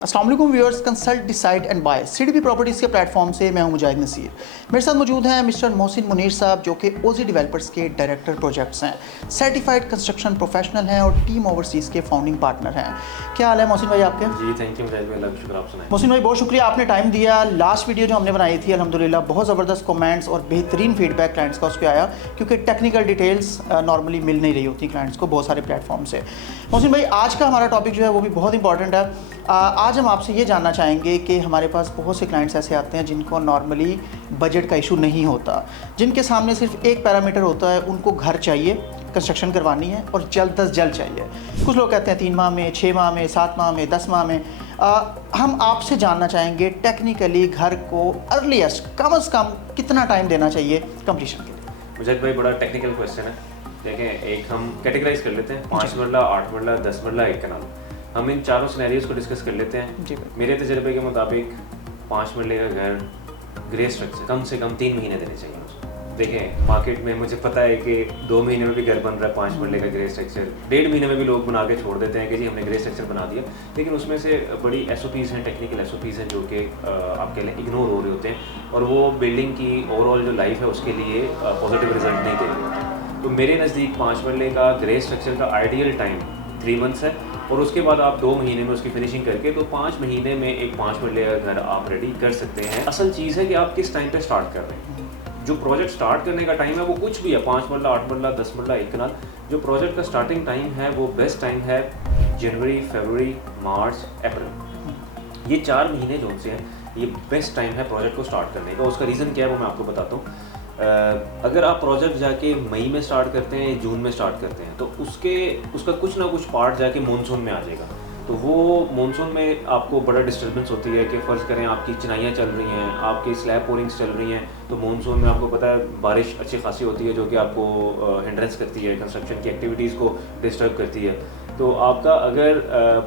अस्सलाम वालेकुम viewers, consult decide and buy CDP properties के प्लेटफॉर्म से मैं हूं मुजाहिद नसीर। मेरे साथ मौजूद हैं मिस्टर मोहसिन मुनीर साहब, जो कि ओजी डेवलपर्स के डायरेक्टर प्रोजेक्ट्स हैं, सर्टिफाइड कंस्ट्रक्शन प्रोफेशनल हैं और टीम ओवरसीज़ के फाउंडिंग पार्टनर हैं। क्या हाल है मोहसिन भाई आपके? जी थैंक यू मुजाहिद भाई, अल्लाह का शुक्र। आप सुनाएं। मोहसिन भाई बहुत शुक्रिया, आपने टाइम दिया। लास्ट वीडियो जो हमने बनाई थी अल्हम्दुलिल्लाह बहुत ज़बरदस्त कमेंट्स और बेहतरीन फीडबैक क्लाइंट्स का उस पर आया, क्योंकि टेक्निकल डिटेल्स नॉर्मली मिल नहीं रही होती क्लाइंट्स को बहुत सारे प्लेटफॉर्म से। मोहसिन भाई आज का हमारा टॉपिक जो है वो भी बहुत इंपॉर्टेंट है। आज हम आपसे ये जानना चाहेंगे कि हमारे पास बहुत से क्लाइंट्स ऐसे आते हैं जिनको नॉर्मली बजट का इशू नहीं होता, जिनके सामने सिर्फ एक पैरामीटर होता है, उनको घर चाहिए, कंस्ट्रक्शन करवानी है और जल्द अज जल्द चाहिए। कुछ लोग कहते हैं 3 माह में, 6 माह में, 7 माह में, 10 माह में। हम आपसे जानना चाहेंगे टेक्निकली घर को अर्लीस्ट कम से कम कितना टाइम देना चाहिए कंप्लीशन के लिए? मुजाहिद भाई बड़ा टेक्निकल क्वेश्चन है। देखें, एक हम कैटेगराइज कर लेते हैं, 5 मरला, 8 मरला, 10 मरला, 1 कनाल। हम इन चारों सिनेरियोज को डिस्कस कर लेते हैं। जी मेरे तजर्बे के मुताबिक 5 मरले का घर ग्रे स्ट्रक्चर कम से कम 3 महीने देने चाहिए उसको। देखें, मार्केट में मुझे पता है कि 2 महीने में भी घर बन रहा है 5 मरले का ग्रे स्ट्रक्चर, 1.5 महीने में भी लोग बना के छोड़ देते हैं कि जी हमने ग्रे स्ट्रक्चर बना दिया। लेकिन उसमें से बड़ी SOPs हैं, टेक्निकल SOPs हैं जो कि आपके लिए इग्नोर हो रहे होते हैं और वो बिल्डिंग की ओवरऑल जो लाइफ है उसके लिए पॉजिटिव रिजल्ट नहीं दे रहे। तो मेरे नज़दीक 5 मरले का ग्रे स्ट्रक्चर का आइडियल टाइम 3 मंथ्स है और उसके बाद आप 2 महीने में उसकी फिनिशिंग करके तो 5 महीने में एक 5 मरले का घर आप रेडी कर सकते हैं। असल चीज़ है कि आप किस टाइम पे स्टार्ट कर रहे हैं। जो प्रोजेक्ट स्टार्ट करने का टाइम है वो कुछ भी है, 5 मरला, 8 मरला, 10 मरला, 1 कनाल। जो प्रोजेक्ट का स्टार्टिंग टाइम है वो बेस्ट टाइम है जनवरी, फरवरी, मार्च, अप्रैल। ये 4 महीने जो से हैं ये बेस्ट टाइम है प्रोजेक्ट को स्टार्ट करने का। उसका रीज़न क्या है वो मैं आपको बताता हूँ। अगर आप प्रोजेक्ट जाके मई में स्टार्ट करते हैं, जून में स्टार्ट करते हैं, तो उसका कुछ ना कुछ पार्ट जाके मानसून में आ जाएगा। तो वो मानसून में आपको बड़ा डिस्टर्बेंस होती है कि फ़र्ज़ करें आपकी चिनाइयाँ चल रही हैं, आपकी स्लैब पोरिंग्स चल रही हैं, तो मानसून में आपको पता है बारिश अच्छी खासी होती है जो कि आपको हिंड्रेंस करती है, कंस्ट्रक्शन की एक्टिविटीज़ को डिस्टर्ब करती है। तो आपका अगर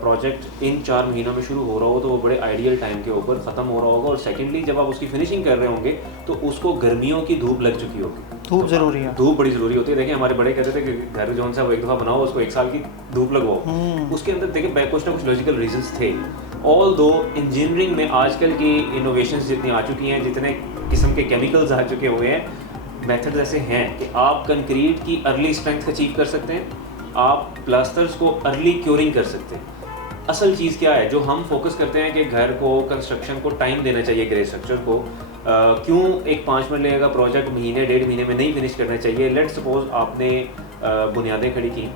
प्रोजेक्ट इन 4 महीनों में शुरू हो रहा हो तो वो बड़े आइडियल टाइम के ऊपर ख़त्म हो रहा होगा। और सेकेंडली जब आप उसकी फिनिशिंग कर रहे होंगे तो उसको गर्मियों की धूप लग चुकी होगी। धूप ज़रूरी है, धूप बड़ी ज़रूरी होती है। देखिए हमारे बड़े कहते थे कि घर जो सा वो एक दफ़ा बनाओ, उसको 1 साल की धूप लगवाओ। उसके अंदर देखिए कुछ ना कुछ लॉजिकल रीजंस थे। ऑल दो इंजीनियरिंग में आजकल की इनोवेशंस जितनी आ चुकी हैं, जितने किस्म के केमिकल्स आ चुके हुए हैं, मेथड्स ऐसे हैं कि आप कंक्रीट की अर्ली स्ट्रेंथ अचीव कर सकते हैं, आप प्लास्टर्स को अर्ली क्योरिंग कर सकते हैं। असल चीज़ क्या है जो हम फोकस करते हैं कि घर को, कंस्ट्रक्शन को टाइम देना चाहिए, ग्रे स्ट्रक्चर को। क्यों एक 5 मरले का प्रोजेक्ट महीने 1.5 महीने में नहीं फिनिश करना चाहिए? लेट सपोज आपने बुनियादें खड़ी की,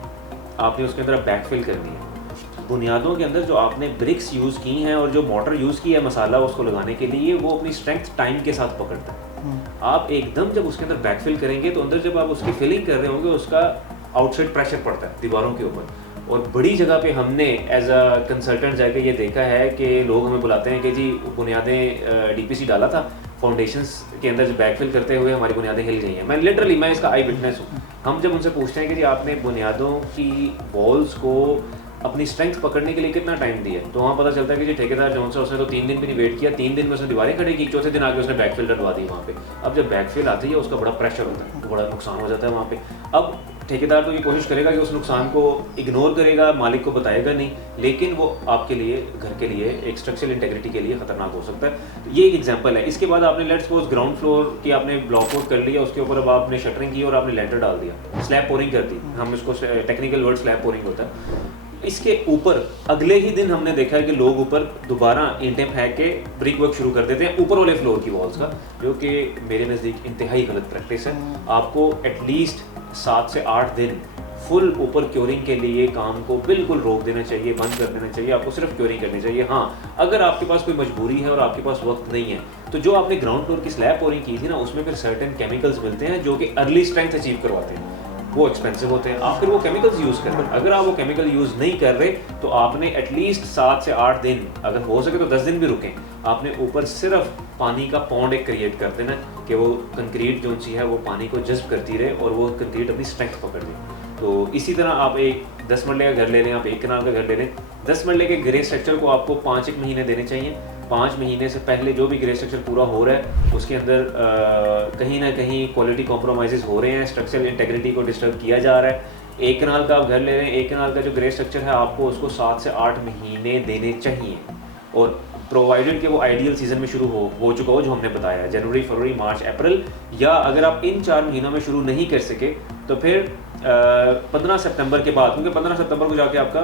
आपने उसके अंदर बैकफिल करनी है। बुनियादों के अंदर जो आपने ब्रिक्स यूज़ की हैं और जो मोटर यूज़ की है मसाला उसको लगाने के लिए, वो अपनी स्ट्रेंथ टाइम के साथ पकड़ता है। आप एकदम जब उसके अंदर बैकफिल करेंगे तो अंदर जब आप उसकी फिलिंग कर रहे होंगे उसका आउटसाइड प्रेशर पड़ता है दीवारों के ऊपर। और बड़ी जगह पे हमने एज अ कंसल्टेंट जाके ये देखा है कि लोग हमें बुलाते हैं कि जी बुनियादें DPC डाला था, फाउंडेशंस के अंदर बैकफिल करते हुए हमारी बुनियादें हिल गई हैं। मैं इसका आई विटनेस हूँ। हम जब उनसे पूछते हैं कि जी आपने बुनियादों की वॉल्स को अपनी स्ट्रेंथ पकड़ने के लिए कितना टाइम दिया, तो वहाँ पता चलता है कि जी ठेकेदार जो सा उसने तो 3 दिन भी नहीं वेट किया, 3 दिन में उसने दीवारें खड़ी की, चौथे दिन आके उसने बैकफिल डलवा दी वहाँ पे। अब जब बैकफिल आती है उसका बड़ा प्रेशर होता है, तो बड़ा नुकसान हो जाता है वहाँ पे। अब ठेकेदार तो ये कोशिश करेगा कि उस नुकसान को इग्नोर करेगा, मालिक को बताएगा नहीं, लेकिन वो आपके लिए, घर के लिए, एक स्ट्रक्चरल इंटेग्रिटी के लिए खतरनाक हो सकता है। तो ये एक एग्जांपल है। इसके बाद आपने लेट्स सपोज ग्राउंड फ्लोर की आपने ब्लॉक आउट कर लिया, उसके ऊपर अब आपने शटरिंग की और आपने लेंटर डाल दिया, स्लैब पोरिंग कर दी। हम इसको टेक्निकल वर्ड स्लैब पोरिंग होता है। इसके ऊपर अगले ही दिन हमने देखा है कि लोग ऊपर दोबारा ईंटें फेंक के ब्रिक वर्क शुरू कर देते हैं ऊपर वाले फ्लोर की वॉल्स का, जो कि मेरे नज़दीक इंतहाई गलत प्रैक्टिस है। आपको एटलीस्ट 7 से 8 दिन फुल ऊपर क्योरिंग के लिए काम को बिल्कुल रोक देना चाहिए, बंद कर देना चाहिए। आपको सिर्फ क्योरिंग करनी चाहिए। हाँ, अगर आपके पास कोई मजबूरी है और आपके पास वक्त नहीं है तो जो आपने ग्राउंड फ्लोर की स्लैब पोरिंग की थी ना, उसमें फिर सर्टेन केमिकल्स मिलते हैं जो कि अर्ली स्ट्रेंथ अचीव करवाते हैं। वो एक्सपेंसिव होते हैं, आप फिर वो केमिकल्स यूज़ कर रहे हैं। अगर आप वो केमिकल यूज़ नहीं कर रहे तो आपने एटलीस्ट 7 से 8 दिन, अगर हो सके तो 10 दिन भी रुकें, आपने ऊपर सिर्फ पानी का पॉन्ड एक क्रिएट कर देना कि वो कंक्रीट जो सी है वो पानी को जज्ब करती रहे और वो कंक्रीट अपनी स्ट्रेंथ पकड़ ले। तो इसी तरह आप एक 10 मरले का घर ले लें, आप 1 कनाल का घर ले लें, 10 मरले के ग्रे स्ट्रक्चर को आपको 5 महीने देने चाहिए। 5 महीने से पहले जो भी ग्रे स्ट्रक्चर पूरा हो रहा है उसके अंदर कहीं ना कहीं क्वालिटी कॉम्प्रोमाइज़ हो रहे हैं, स्ट्रक्चरल इंटेग्रिटी को डिस्टर्ब किया जा रहा है। 1 कनाल का आप घर ले रहे हैं, 1 कनाल का जो ग्रे स्ट्रक्चर है आपको उसको 7 से 8 महीने देने चाहिए। और प्रोवाइडेड कि वो आइडियल सीज़न में शुरू हो चुका हो जो हमने बताया है, जनवरी, फरवरी, मार्च, अप्रैल, या अगर आप इन 4 महीनों में शुरू नहीं कर सके तो फिर 15 सितंबर के बाद, क्योंकि 15 सितंबर को जाके आपका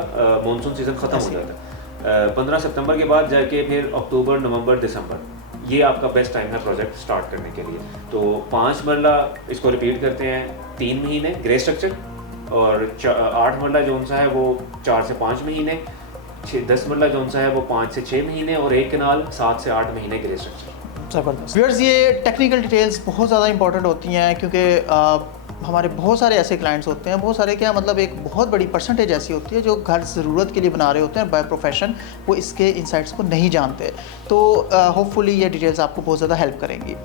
मानसून सीज़न ख़त्म हो जाता है, 15 सितंबर के बाद जाके फिर अक्टूबर, नवंबर, दिसंबर, ये आपका बेस्ट टाइम है प्रोजेक्ट स्टार्ट करने के लिए। तो 5 मरला इसको रिपीट करते हैं 3 महीने ग्रे स्ट्रक्चर, और 8 मरला जो सा है वो 4 से 5 महीने, 10 मरला जो सा है वो 5 से 6 महीने, और 1 कनाल 7 से 8 महीने ग्रे स्ट्रक्चर। ज़बरदस्त व्यूअर्स, ये टेक्निकल डिटेल्स बहुत ज़्यादा इंपॉर्टेंट होती हैं, क्योंकि हमारे बहुत सारे ऐसे क्लाइंट्स होते हैं, बहुत सारे क्या मतलब एक बहुत बड़ी परसेंटेज ऐसी होती है जो घर ज़रूरत के लिए बना रहे होते हैं बाय प्रोफेशन, वो इसके इनसाइट्स को नहीं जानते। तो होपफुली ये डिटेल्स आपको बहुत ज़्यादा हेल्प करेंगी।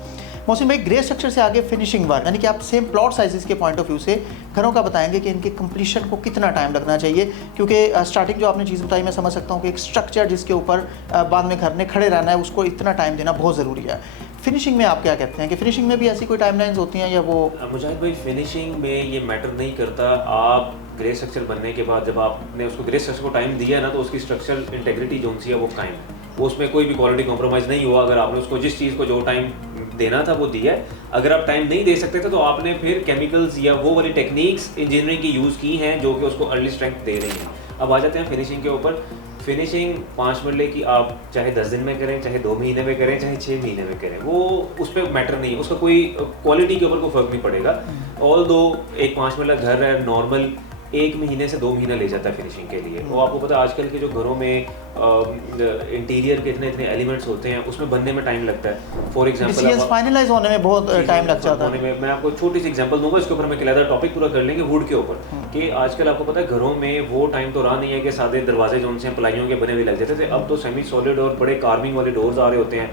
मोहसिन भाई, ग्रे स्ट्रक्चर से आगे फिनिशिंग वर्क, यानी कि आप सेम प्लॉट साइजेस के पॉइंट ऑफ व्यू से घरों का बताएंगे कि इनके कंप्लीशन को कितना टाइम लगना चाहिए, क्योंकि स्टार्टिंग जो आपने चीज़ बताई मैं समझ सकता हूँ कि एक स्ट्रक्चर जिसके ऊपर बाद में घर ने खड़े रहना है, उसको इतना टाइम देना बहुत ज़रूरी है। फिनिशिंग में आप क्या कहते हैं कि फिनिशिंग में भी ऐसी कोई टाइमलाइंस होती हैं या वो? मुजाहिद भाई, फिनिशिंग में ये मैटर नहीं करता। आप ग्रे स्ट्रक्चर बनने के बाद जब आपने उसको ग्रे स्ट्रक्चर को टाइम दिया ना, तो उसकी स्ट्रक्चरल इंटेग्रिटी जो सी है वो कायम है, उसमें कोई भी क्वालिटी कॉम्प्रोमाइज़ नहीं हुआ। अगर आपने उसको जिस चीज़ को जो टाइम देना था वो दिया है, अगर आप टाइम नहीं दे सकते थे तो आपने फिर केमिकल्स या वो वाली टेक्निक्स इंजीनियरिंग की यूज़ की हैं जो कि उसको अर्ली स्ट्रेंथ दे रही हैं। अब आ जाते हैं फिनिशिंग के ऊपर। फिनिशिंग 5 मरले की आप चाहे 10 दिन में करें, चाहे 2 महीने में करें, चाहे 6 महीने में करें, वो उस पर मैटर नहीं है, उसका कोई क्वालिटी के ऊपर कोई फ़र्क नहीं पड़ेगा। ऑल दो एक 5 मरला घर है नॉर्मल 1 महीने से 2 महीना ले जाता है फिनिशिंग के लिए। वो आपको पता है आजकल के जो घरों में इंटीरियर के इतने एलिमेंट्स होते हैं, उसमें बनने में टाइम लगता है। फॉर एग्जांपल फाइनलाइज होने में बहुत टाइम लग जाता है। मैं आपको छोटी सी एग्जांपल दूंगा, इसके ऊपर हम एक अलग टॉपिक पूरा कर लेंगे वुड के ऊपर, कि आजकल आपको पता है घरों में वो टाइम तो रहा नहीं है कि सादे दरवाजे जो उनसे प्लाइयों के बने हुए लग जाते थे। अब तो सेमी सॉलिड और बड़े कार्विंग वाले डोर्स आ रहे होते हैं,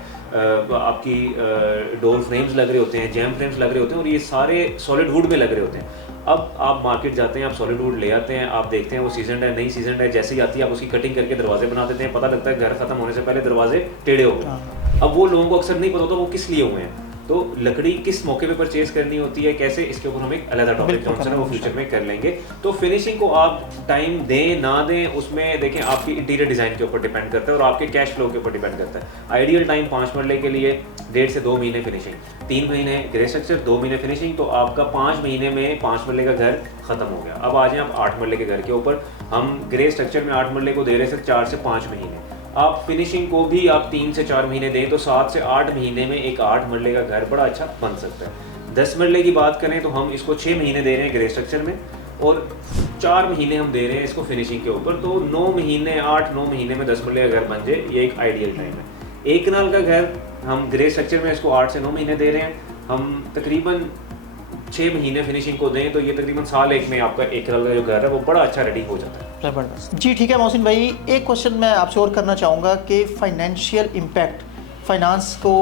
आपकी डोर फ्रेम्स लग रहे होते हैं, जैम फ्रेम्स लग रहे होते हैं, और ये सारे सॉलिड वुड में लग रहे होते हैं। अब आप मार्केट जाते हैं, आप सॉलिड वुड ले आते हैं, आप देखते हैं वो सीजनड है नहीं सीजनड है, जैसे ही आती है आप उसकी कटिंग करके दरवाजे बना देते हैं, पता लगता है घर खत्म होने से पहले दरवाजे टेढ़े हो गए। अब वो लोगों को अक्सर नहीं पता होता वो किस लिए हुए हैं, तो लकड़ी किस मौके पे परचेज करनी होती है, कैसे, इसके ऊपर हम एक अलग टॉपिक जो है वो फ्यूचर में कर लेंगे। तो फिनिशिंग को आप टाइम दें ना दें, उसमें देखें आपकी इंटीरियर डिज़ाइन के ऊपर डिपेंड करता है और आपके कैश फ्लो के ऊपर डिपेंड करता है। आइडियल टाइम 5 मरले के लिए 1.5 से 2 महीने फिनिशिंग, 3 महीने ग्रे स्ट्रक्चर, 2 महीने फिनिशिंग, तो आपका 5 महीने में 5 मरले का घर खत्म हो गया। अब आ जाए आप 8 मरले के घर के ऊपर। हम ग्रे स्ट्रक्चर में 8 मरले को दे रहे थे 4 से 5 महीने, आप फिनिशिंग को भी आप 3 से 4 महीने दें तो 7 से 8 महीने में एक 8 मरले का घर बड़ा अच्छा बन सकता है। 10 मरले की बात करें तो हम इसको 6 महीने दे रहे हैं ग्रे स्ट्रक्चर में, और 4 महीने हम दे रहे हैं इसको फिनिशिंग के ऊपर, तो 9 महीने 8-9 महीने में 10 मरले का घर बन जाए, ये एक आइडियल टाइम है। 1 कनाल का घर हम ग्रे स्ट्रक्चर में इसको 8 से 9 महीने दे रहे हैं, हम तकरीबन 6 महीने फिनिशिंग को दें तो ये तकरीबन साल एक में आपका 1 कनाल का जो घर है वो बड़ा अच्छा रेडी हो जाता है। ज़बरदस्त जी, ठीक है मोहसिन भाई, एक क्वेश्चन मैं आपसे और करना चाहूँगा कि फाइनेंशियल इम्पैक्ट, फाइनेंस को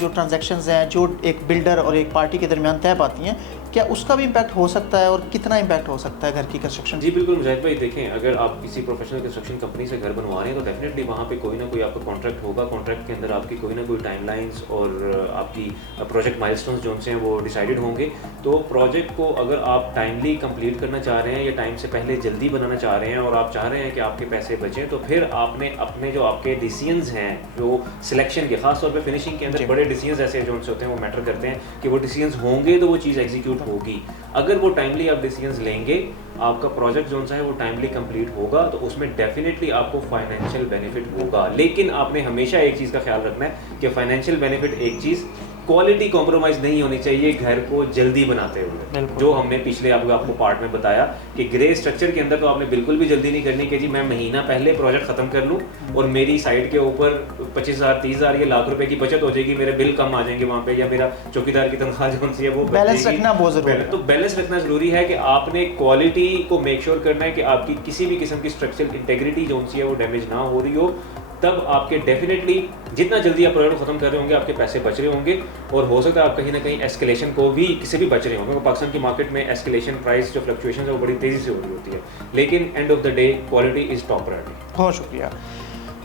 जो ट्रांजैक्शंस हैं जो एक बिल्डर और एक पार्टी के दरमियान तय पाती हैं, क्या उसका भी इम्पैक्ट हो सकता है और कितना इम्पैक्ट हो सकता है घर की कंस्ट्रक्शन? जी बिल्कुल मुजाहिद भाई, देखें अगर आप किसी प्रोफेशनल कंस्ट्रक्शन कंपनी से घर बनवा रहे हैं तो डेफिनेटली वहाँ पे कोई ना कोई आपका कॉन्ट्रैक्ट होगा, कॉन्ट्रैक्ट के अंदर आपकी कोई ना कोई टाइमलाइंस और आपकी प्रोजेक्ट माइलस्टोन्स जो हैं वो डिसाइडेड होंगे। तो प्रोजेक्ट को अगर आप टाइमली कंप्लीट करना चाह रहे हैं या टाइम से पहले जल्दी बनाना चाह रहे हैं और आप चाह रहे हैं कि आपके पैसे बचें, तो फिर आपने अपने जो आपके डिसीजंस हैं जो सिलेक्शन के, खासतौर पर फिनिशिंग के अंदर बड़े डिसीजंस ऐसे जो होते हैं वो मैटर करते हैं कि वो डिसीजंस होंगे तो वो चीज़ एग्जीक्यूट होगी। अगर वो टाइमली आप डिसीजंस लेंगे, आपका प्रोजेक्ट जो सा है वो टाइमली कंप्लीट होगा, तो उसमें डेफिनेटली आपको फाइनेंशियल बेनिफिट होगा। लेकिन आपने हमेशा एक चीज़ का ख्याल रखना है कि फाइनेंशियल बेनिफिट एक चीज़, क्वालिटी कॉम्प्रोमाइज़ नहीं होनी चाहिए घर को जल्दी बनाते हुए, जो हमने पिछले आपको पार्ट में बताया कि ग्रे स्ट्रक्चर के अंदर तो आपने बिल्कुल भी जल्दी नहीं करनी कि जी मैं महीना पहले प्रोजेक्ट ख़त्म कर लूँ और मेरी साइड के ऊपर 25,000 30,000 या लाख रुपए की बचत हो जाएगी, मेरे बिल कम आ जाएंगे वहाँ पे, या मेरा चौकीदार की तनख्वाह जो सी है वो बैलेंस रखना बहुत ज़रूरी है। तो बैलेंस रखना ज़रूरी है कि आपने क्वालिटी को मेक श्योर करना है कि आपकी किसी भी किस्म की स्ट्रक्चरल इंटेग्रिटी जो सी है वो डैमेज ना हो रही हो, तब आपके डेफिनेटली जितना जल्दी आप प्रोजेक्ट खत्म कर रहे होंगे आपके पैसे बच रहे होंगे, और हो सकता है आप कहीं ना कहीं एस्केलेशन को भी किसी भी बच रहे होंगे, क्योंकि पाकिस्तान की मार्केट में एस्केलेशन प्राइस जो फ्लक्चुएशन है वो बड़ी तेज़ी से हो रही होती है, लेकिन end of the day quality is top priority. बहुत शुक्रिया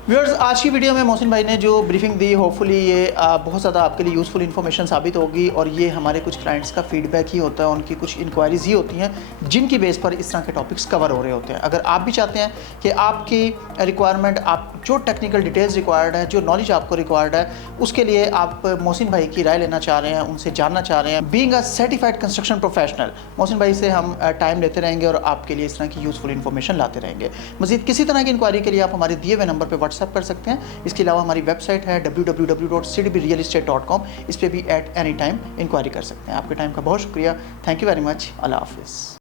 व्यूअर्स, आज की वीडियो में मोहसिन भाई ने जो ब्रीफिंग दी, होपफुली ये बहुत ज़्यादा आपके लिए यूज़फुल इन्फॉर्मेशन साबित होगी। और ये हमारे कुछ क्लाइंट्स का फीडबैक ही होता है, उनकी कुछ इंक्वायरीज ही होती हैं जिनकी बेस पर इस तरह के टॉपिक्स कवर हो रहे होते हैं। अगर आप भी चाहते हैं कि आपकी रिक्वायरमेंट, आप जो टेक्निकल डिटेल्स रिक्वायर्ड है, जो नॉलेज आपको रिक्वायर्ड है, उसके लिए आप मोहसिन भाई की राय लेना चाह रहे हैं, उनसे जानना चाह रहे हैं, being a certified construction professional, Mohsin भाई से हम टाइम लेते रहेंगे और आपके लिए इस तरह की यूज़फुल इन्फॉर्मेशन लाते रहेंगे। मज़ीद किसी तरह की इंक्वायरी के लिए आप हमारे दिए हुए नंबर पर व्हाट्सएप कर सकते हैं। इसके अलावा हमारी वेबसाइट है www.cdbrealestate.com, इस पर भी एट एनी टाइम इंक्वायरी कर सकते हैं। आपके टाइम का बहुत शुक्रिया। Thank you very much. अल्लाह हाफिज़।